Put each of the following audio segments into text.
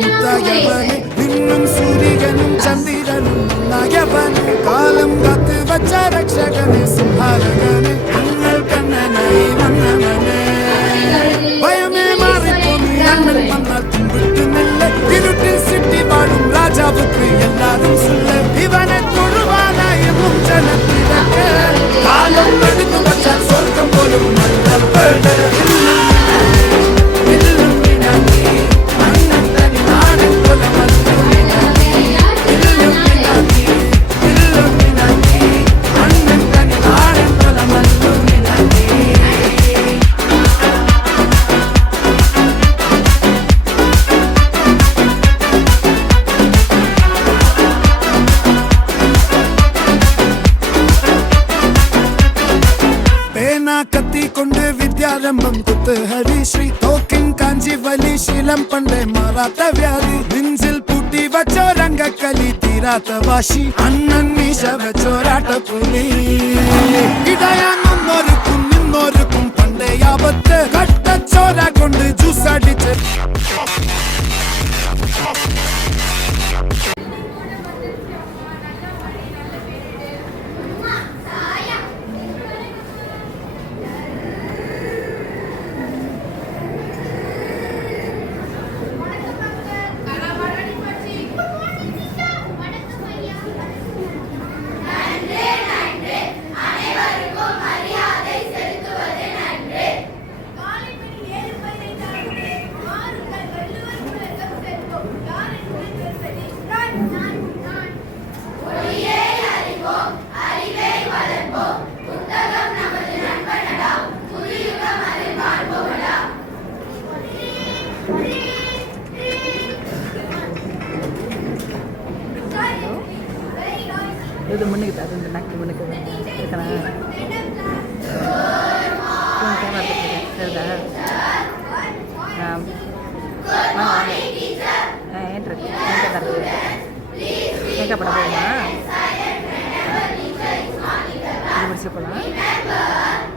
முத்தாயவனே இன்னும் சூரியனும் சந்திரனும் நாயவனே காலம் காத்து வச்ச ரட்சகனே சிம்ஹாரகனே அண்ணல் கண்ணனை மன்னவனே பயமே மாறிப்போனி அண்ணன் மன்னால் தும்பிட்டு நில்ல இருட்டில் சிட்டி வாழும் ராஜாவுக்கு எல்லாரும் சொல்ல இவனை தொழுவானா என்னும் ஜனத்திறக்க காலம் எடுத்து வச்சால் சொர்க்கம் போலும் மன்னல் பேட கத்தி கொண்டு வித்யாரம்பம் குத்து ஹரிஸ்ரீ தோக்கின் காஞ்சி வலி சீலம் பண்டை மாறாத்த வியாதி நெஞ்சில் பூட்டி வச்சோ ரங்க கலி தீராத்த வாஷி அண்ணன் மீச வச்சோராட்ட புலி இடையானும் ஒருக்கும் இன்னொருக்கும் பண்டை ஆபத்து கட்ட சோரா கொண்டு ஜூஸ் அடிச்சு இது முன்னுக்கு அது இந்த நக்கு முன்னுக்கு இருக்கணும் சரிதா ஏன்றது மேக்கப் பண்ண போகுமா இது முடிச்சு போகலாம்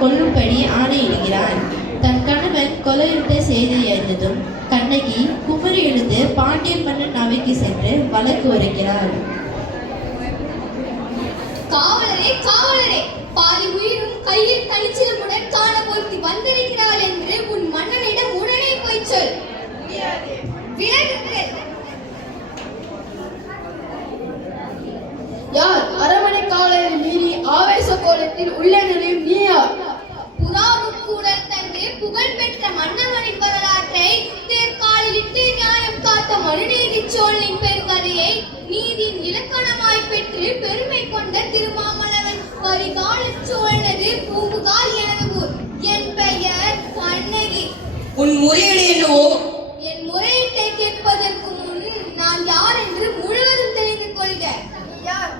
கொல்லும்படி ஆணையிடுகிறான். தன் கணவன் கொலையுண்ட செய்தி அறிந்ததும் கண்ணகி குமரி எழுந்து பாண்டிய மன்னன் அவைக்கு சென்று வழக்கு உரைக்கிறார். காவலரே காவலரே, பாதி உயிரும் கையில் தனிச்சிலமுடன் காண ஒருத்தி வந்திருக்கிறாள் என்று உன் மன்னனிடம் உடனே போய் சொல். விலகுங்கள். யார் அரமனை காவலரை மீறி ஆவேச கோலத்தில் உள்ளே நுழையும் நீ யார்? புறாவுக்கூடல் தந்து புகழ்பெற்ற மன்னவனின் வரலாற்றை தேர்காலிலிட்டு நியாயம் காத்த மனுநீதி சோழனின் பெருங்கதையை நீதியின் இலக்கணமாய் பெற்று பெருமை கொண்ட திருமாமலவன் கரிகால சோழனது பூம்புகார் எனது ஊர். என் பெயர் கண்ணகி. உன் முறையீடு என்னவோ? என் முறையீட்டை கேட்பதற்கு முன் நான் யார் என்று முழுவதும் தெரிந்து கொள்க. யார்?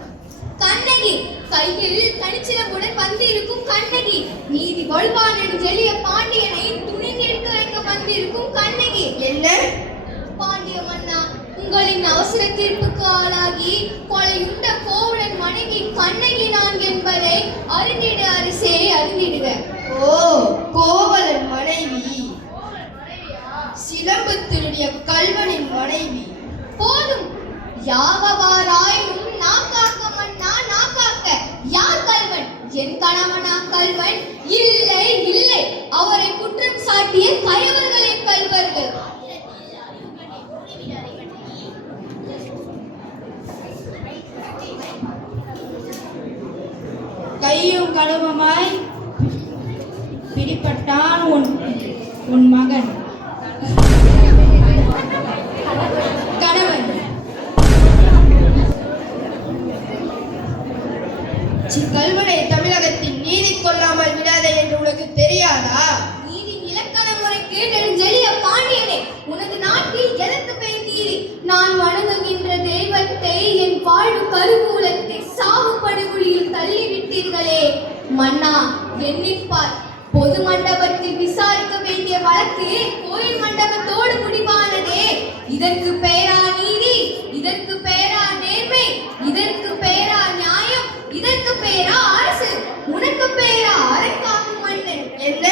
கண்ணகி. கையில் தனிச்சிலம்புடன் வந்து இருக்கும் கண்ணகி. நீதி வலுவான எளிய பாண்டியனை துணிந்தெடுத்து வைக்க வந்திருக்கும் கண்ணகி. என்ன? பாண்டிய மன்னா, உங்களின் அவசர தீர்ப்புக்கு ஆளாகி கொலையுண்ட கோவலன் மனைவி கண்ணகி நான் என்பதை அறிந்திட அரசே, அறிந்திடுக. ஓ, கோவலன் மனைவி. சிலம்பு திருடிய கல்வனின் மனைவி. போதும். யாகவாராயும் நாக்காக்க மன்னா, நாக்காக்க. யார் கல்வன்? என் கணவனா கல்வன்? இல்லை இல்லை, அவரை குற்றம் சாட்டிய கயவர்களே கல்வர்கள். கையும் களவுமாய் பிடிபட்டான் உன் மகன் கணவன். கல்வனை தமிழகத்தின் நீதி கொள்ளாமல் விடாதே என்று உனக்கு தெரியாதா? நீதி இலக்கண முறைக்கு நெடுஞ்செழிய பாண்டியனே, உனது நாட்டில் எதற்கு பெயர் நீதி? நான் வணங்குகின்ற தெய்வத்தை, என் வாழ்வு கருவூலத்தை சாவு படுகொலியில் தள்ளிவிட்டீர்களே மன்னா. எண்ணிப்பார், பொது மண்டபத்தில் விசாரிக்க வேண்டிய வழக்கு கோயில் மண்டபத்தோடு முடிவானதே. இதற்கு பெயரா நீதி? இதற்கு பெயரா நேர்மை? இதற்கு பெயரா நியாயம்? இதற்கு பெயரா அரசு? உனக்கு பெயரா அரைக்காக்கும் மன்னன்? என்ன?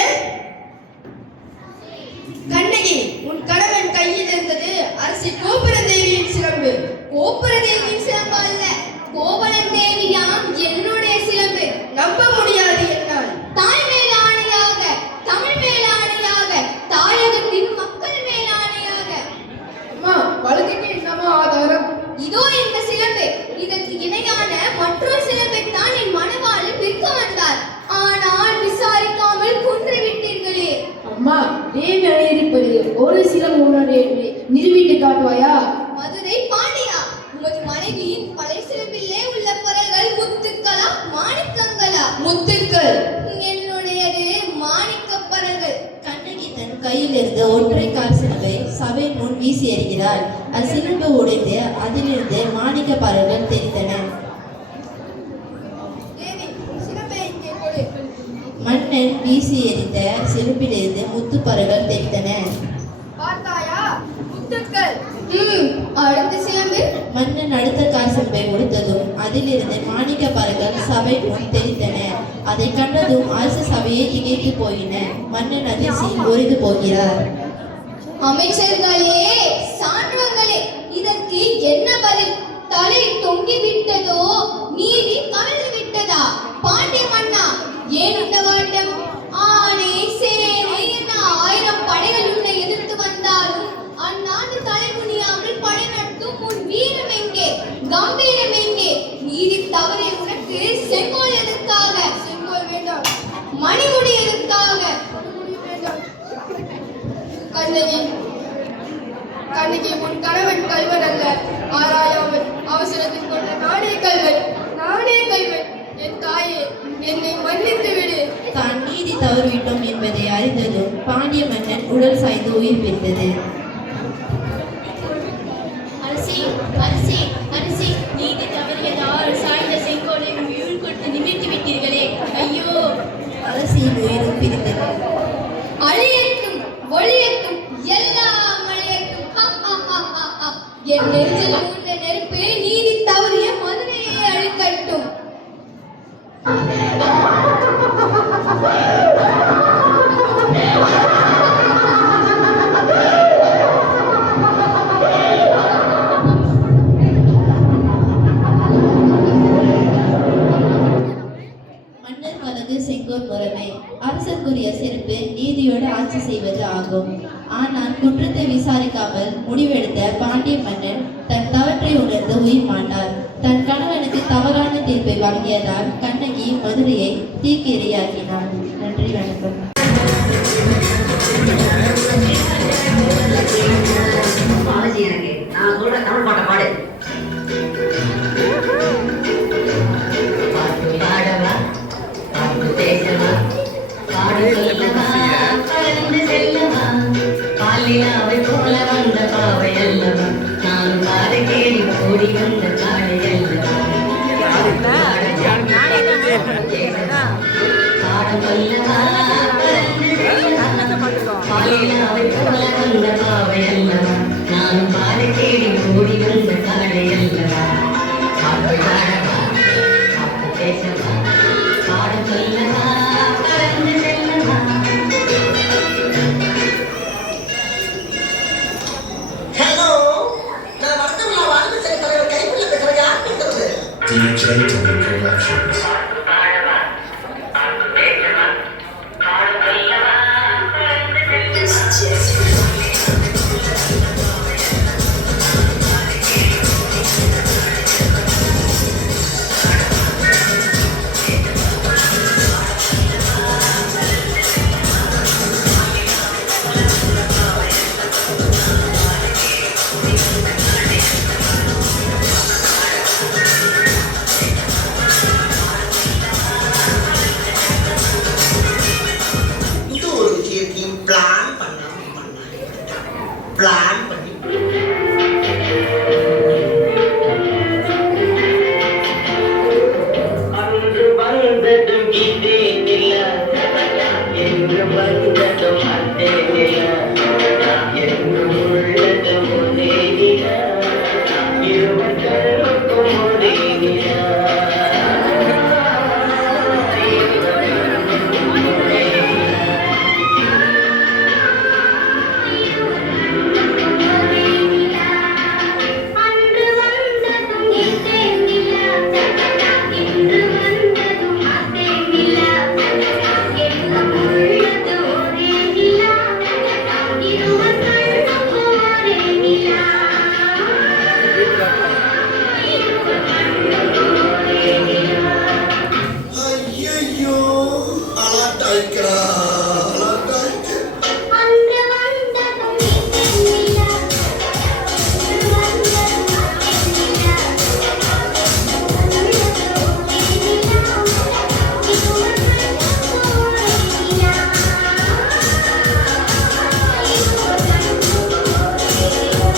கண்ணகி, உன் கணவன் கையில் இருந்தது அரசி கோபுர தேவியின் சிலம்பு. கோபுர தேவியின் சிலம்பு அல்ல, கோவலன் தேவியாம் என்னுடைய சிலம்பு. நம்ப முடியாது என்னால். தாய் மேல் ஆணையாக, தமிழ் மேல் ஆணையாக, தாயகத்தின் மக்கள் மேல் ஆணையாக. அம்மா, வழக்குக்கு என்னமா ஆதாரம்? இதோ இந்த சிலம்பு. இதற்கு இணையான மற்றொரு சிலம்பை தான் என் மணவாளன் விற்க வந்தார். ஆனால் விசாரிக்காமல் கொன்று விட்டீர்களே. அம்மா, தேவி அழைப்பது ஒரு சில முன்னாடி நிறுவிட்டு காட்டுவாயா? மதுரை பாண்டியா, உமது மனைவியின் பழைய சிலம்பிலே உள்ள பரல்கள் முத்துக்களா மாணிக்கங்களா? முத்துக்கள். என்னுடையது மாணிக்க பரல்கள். கண்ணகி தன் கையில் இருந்த ஒற்றை கால் சிலம்பை சபை முன் வீசி எறிகிறாள். அச்சிலம்பு உடைந்து அதிலிருந்து மாணிக்க பறல்கள் தெரிந்தன. தேவி, சிலம்பை இங்கே கொடு. மன்னன் வீசி எறிந்த சிலம்பிலிருந்து முத்து பறல்கள் தெரிந்தன. பார்த்தாயா? முத்துக்கள். அடுத்த சிலம்பு. மன்னன் அடுத்த கால் சிலம்பை உடைத்ததும் அதிலிருந்து மாணிக்க பறல்கள் சபை முன் தெரிந்தன. அதை கண்டதும் அரச சபையை திகைத்து போயின. மன்னன் அதிர்ச்சியில் உறைந்து போகிறார். அமைச்சர்களே, சான்றோர்களே, இதற்கு என்ன பதில்? தலை தொங்கி விட்டதோ, நீதி கவிழ்ந்து விட்டதா? பாண்டிய மன்னா, ஏன் இந்த வருடம் ஆணை சேனை என 1000 படைகள் உன்னை எதிர்த்து வந்தாலும் அந்நாடு தலைமுனியாமல் படை நடத்தும் உன் வீரம் எங்கே? கம்பீரம் எங்கே? நீதி தவறிய உனக்கு செங்கோல் எதற்காக? செங்கோல் வேண்டாம். மணிமுடி எதற்காக? கண்ணகி, கண்ணகி, உன் கணவன் கல்வன் அல்ல. ஆராயாமல் அவசரத்தில் கொண்ட நானே கல்வன். நானே கல்வன். என் தாயே, என்னை மன்னித்து விடு. தான் நீதி தவறிவிட்டோம் என்பதை அறிந்ததும் பாண்டிய மன்னன் உடல் சாய்ந்து உயிர் பிரிந்தது. அரசி, அரசி, அரசி, நீதி தவறியதால் சாய்ந்த செங்கோலை உயிர் கொடுத்து நிமிர்த்தி விட்டீர்களே. ஐயோ! அரசியின் உயிரும் பிரிந்தது. அழியட்டும், ஒளியட்டும், எல்லாம் அழியட்டும். ஹா, ஹா, ஹா, ஹா, ஹா. என் நெஞ்சில் உள்ள நெருப்பு நீதி தவறிய மதுரையை அழிக்கட்டும். மன்னர் கலகு செங்கோல் முறைமை. அரசருக்குரிய சிறப்பு நீதியோடு ஆட்சி செய்வது ஆகும். ஆனால் குற்றத்தை விசாரிக்காமல் முடிவெடுத்த பாண்டிய மன்னன் தன் தவற்றை உணர்ந்து உயிர் மாண்டார். தன் கணவனுக்கு தவறான தீர்ப்பை வழங்கியதால் கண்ணகி மதுரையை தீக்கு இரையாக்கினார். நன்றி, வணக்கம். நான் சொல்ற தமிழ் பாட்டை பாடு. பாட்டு பாடவா, பாட்டு பேசவா, பாடு சொல்லவா, பறந்து செல்லவா, பாலிலாவை போல வந்த பாவை அல்லவா, நான் பாடு கேடி ஓடி வந்த பாடை அல்லவா, பாடம் சொல்லவா, பறந்து செல்லவா, பாலிலாவை போல வந்த பாவை அல்லவா, நான் பாடு கேடி ஓடி வந்த பாடை அல்லவா, பாட்டு பாடவா, பாட்டு பேசவா, பாடம் சொல்லவா, பறந்து செல்லவா. ஹலோ, நான் வணக்கம்ல வாழ்ந்து சரி தலைவர் கைக்குள்ள பேசுறது யார் பேசுறது? DJ Dylan Productions. இந்த ஒரு விஷயத்தையும் பிளான் பண்ணி அன்று வந்ததும் இதே நிலா, என்று வந்ததும் அதே நிலா, என்று உள்ளதும் ஒரே நிலா, இருவருக்கும் ஒரே நிலா. அன்று வந்ததும் இதே நிலா, இன்று வந்ததும் அதே நிலா, எல்லாம் உள்ளது ஒரே நிலா, இருவர் கண்ணுக்கும் ஒரே நிலா, இருவர் கண்ணுக்கும் ஒரே நிலா. ஐயோ அலாட்டாய்க்கிறா. அன்று வந்ததும் இதே நிலா, இன்று வந்ததும் அதே நிலா, உள்ளது ஒரே நிலா, இருவர் கண்ணுக்கும் ஒரே நிலா, இருவர் கண்ணுக்கும் ஒரே நிலா.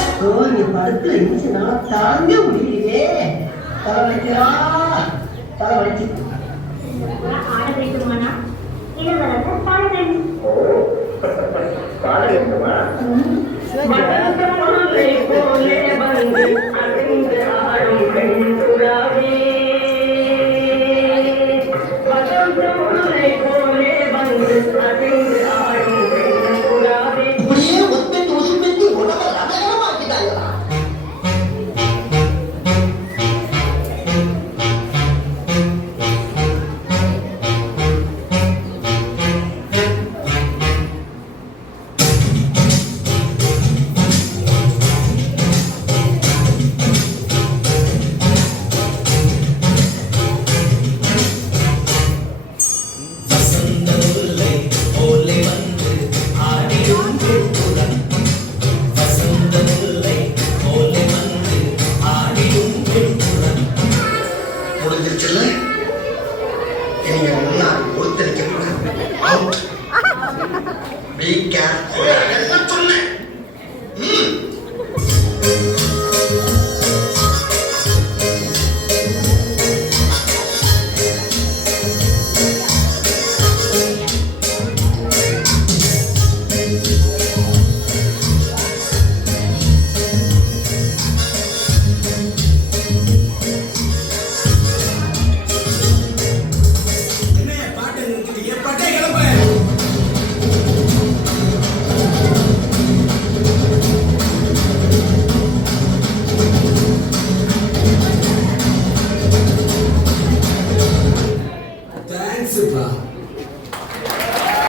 நீ படுத்து இருந்துச்சுனால தாங்க முடியலையே. தலைவலிக்கிறா, தலைவலிச்சு. ஆட வேண்டுமானா இளவரசர் பாட வேண்டும். பாட வேண்டுமா? மதத்தமாலை போலே வந்து அடைந்து ஆடும் பெண்புறாவே. மதத்தமாலை போலே வந்து அடைந்து ஆடும் பெண்புறாவே. இப்படியே ஒத்தட்டி உசுப்பெட்டி உடம்ப ரகரமாக்கிட்டாங்களா? முடிஞ்சிருச்சுல்ல? நீங்க முன்னாடி ஒருத்தரிக்க கூடாது. அவுட். Be careful. என்ன சொன்னேன்? தேங்க்ஸ்ப்பா.